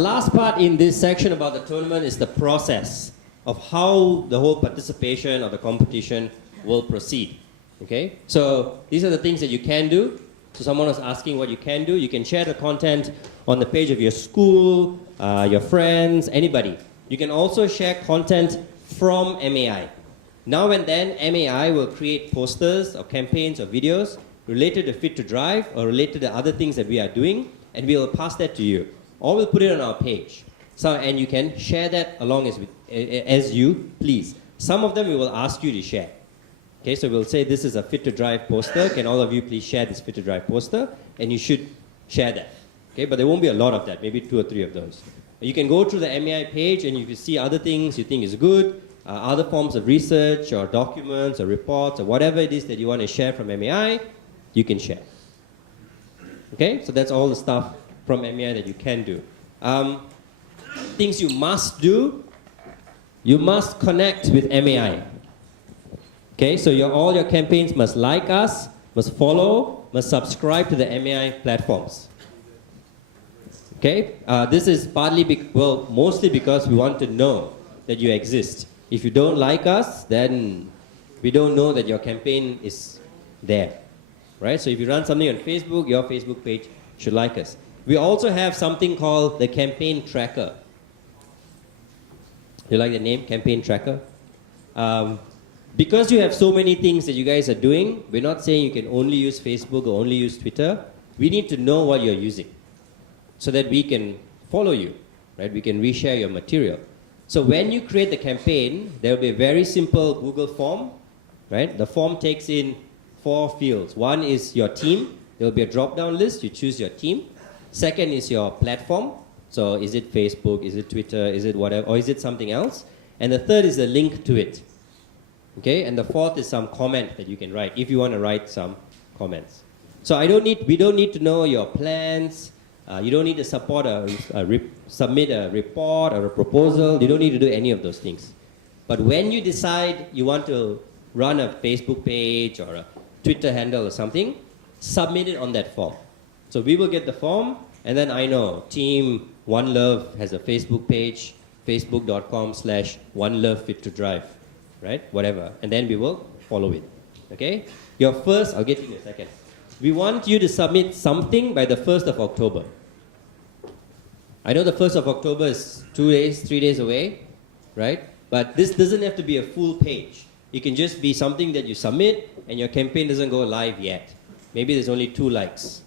The last part in this section about the tournament is the process of how the whole participation of the competition will proceed. Okay, so these are the things that you can do. So someone was asking what you can do. You can share the content on the page of your school, your friends, anybody. You can also share content from MAI. Now and then, MAI will create posters or campaigns or videos related to Fit to Drive or related to other things that we are doing, and we will pass that to you. Or we'll put it on our page. So, and you can share that along as you please. Some of them we will ask you to share. Okay, so we'll say this is a Fit to Drive poster. Can all of you please share this Fit to Drive poster? And you should share that. Okay, but there won't be a lot of that, maybe 2 or 3 of those. You can go through the MAI page and you can see other things you think is good, other forms of research or documents or reports or whatever it is that you want to share from MAI, you can share. Okay, so that's all the stuff from MAI that you can do. Things you must do, you must connect with MAI. Okay, so all your campaigns must like us, must follow, must subscribe to the MAI platforms. Okay, this is partly, mostly because we want to know that you exist. If you don't like us, then we don't know that your campaign is there, right? So if you run something on Facebook, your Facebook page should like us. We also have something called the campaign tracker. You like the name, campaign tracker? Because you have so many things that you guys are doing, we're not saying you can only use Facebook or only use Twitter. We need to know what you're using so that we can follow you, right? We can reshare your material. So when you create the campaign, there will be a very simple Google form, right? The form takes in 4 fields. One is your team. There will be a drop-down list. You choose your team. Second is your platform. So is it Facebook, is it Twitter, is it whatever, or is it something else? And the third is the link to it. Okay, and the fourth is some comment that you can write if you want to write some comments. So we don't need to know your plans. You don't need to submit a report or a proposal. You don't need to do any of those things. But when you decide you want to run a Facebook page or a Twitter handle or something, submit it on that form. So we will get the form, and then I know Team One Love has a Facebook page, facebook.com/OneLoveFitToDrive, right? Whatever. And then we will follow it. Okay? I'll get to you in a second. We want you to submit something by the 1st of October. I know the 1st of October is 2 days, 3 days away, right? But this doesn't have to be a full page. It can just be something that you submit and your campaign doesn't go live yet. Maybe there's only 2 likes,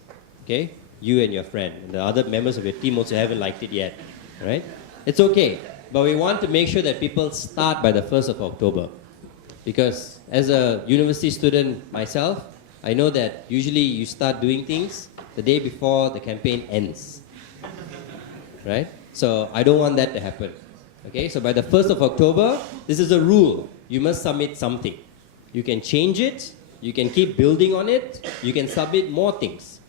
okay? You and your friend. And the other members of your team also haven't liked it yet, right? It's okay. But we want to make sure that people start by the 1st of October. Because as a university student myself, I know that usually you start doing things the day before the campaign ends. Right? So I don't want that to happen. Okay, so by the 1st of October, this is a rule. You must submit something. You can change it, you can keep building on it, you can submit more things.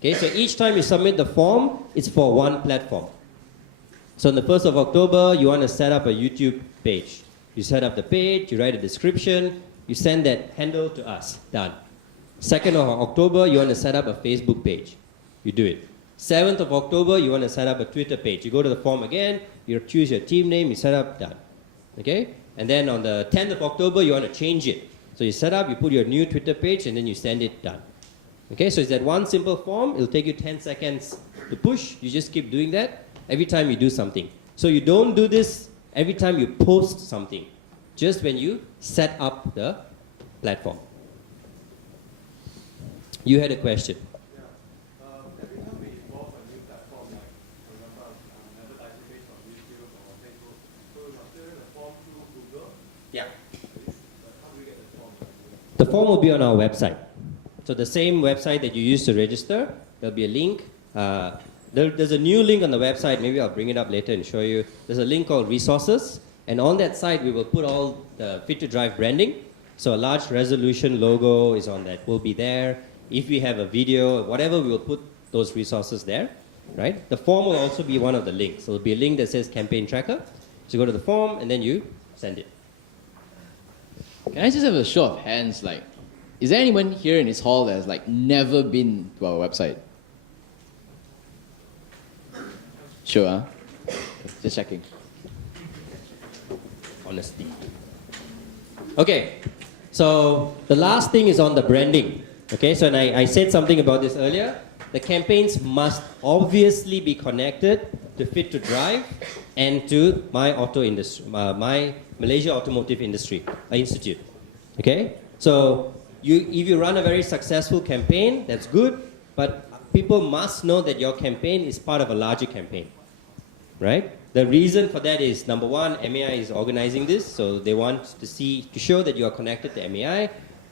Okay, so each time you submit the form, it's for one platform. So on the 1st of October, you want to set up a YouTube page. You set up the page, you write a description, you send that handle to us. Done. 2nd of October, you want to set up a Facebook page. You do it. 7th of October, you want to set up a Twitter page. You go to the form again, you choose your team name, you set up, done. Okay? And then on the 10th of October, you want to change it. So you set up, you put your new Twitter page, and then you send it, done. Okay? So it's that one simple form. It'll take you 10 seconds to push. You just keep doing that every time you do something. So you don't do this every time you post something. Just when you set up the platform. You had a question. The form will be on our website. So the same website that you use to register, there'll be a link. There's a new link on the website. Maybe I'll bring it up later and show you. There's a link called Resources. And on that site, we will put all the Fit to Drive branding. So a large resolution logo is on that. Will be there. If we have a video, whatever, we will put those resources there. Right? The form will also be one of the links. So there'll be a link that says Campaign Tracker. So you go to the form and then you send it. Can I just have a show of hands? Like, is there anyone here in this hall that has like never been to our website? Sure. Huh? Just checking. Honesty. Okay, so the last thing is on the branding. Okay, so and I said something about this earlier. The campaigns must obviously be connected to Fit to Drive and to my auto industry, my Malaysia Automotive Industry Institute. Okay, so if you run a very successful campaign, that's good, but people must know that your campaign is part of a larger campaign, right? The reason for that is, number one, MAI is organizing this, so they want to show that you are connected to MAI.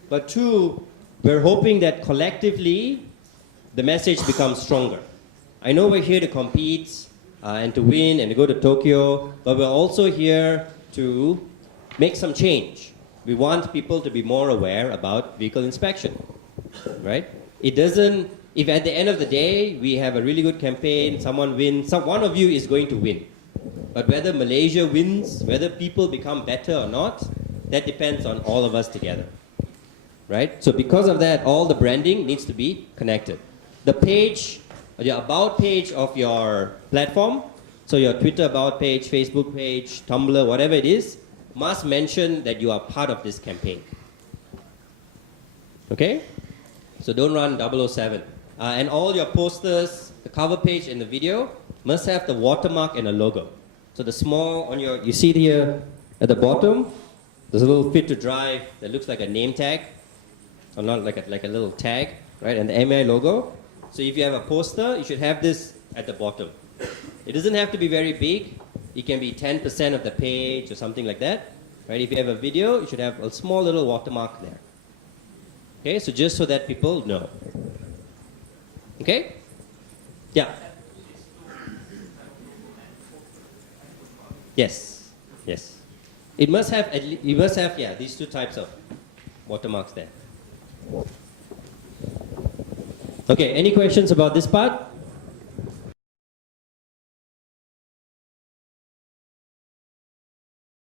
But two, we're hoping that collectively, the message becomes stronger. I know we're here to compete and to win and to go to Tokyo, but we're also here to make some change. We want people to be more aware about vehicle inspection, right? It doesn't, if at the end of the day, we have a really good campaign, someone wins, one of you is going to win. But whether Malaysia wins, whether people become better or not, that depends on all of us together, right? So because of that, all the branding needs to be connected. The page, the about page of your platform, so your Twitter about page, Facebook page, Tumblr, whatever it is, must mention that you are part of this campaign. Okay? So don't run 007. And all your posters, the cover page and the video must have the watermark and a logo. So the small on your, you see it here at the bottom, there's a little Fit to Drive that looks like a name tag, or not like a little tag, right? And the MI logo. So if you have a poster, you should have this at the bottom. It doesn't have to be very big. It can be 10% of the page or something like that, right? If you have a video, you should have a small little watermark there. Okay, so just so that people know. Okay? Yeah. Yes. Yes. It must have yeah, these two types of watermarks there. Okay, any questions about this part?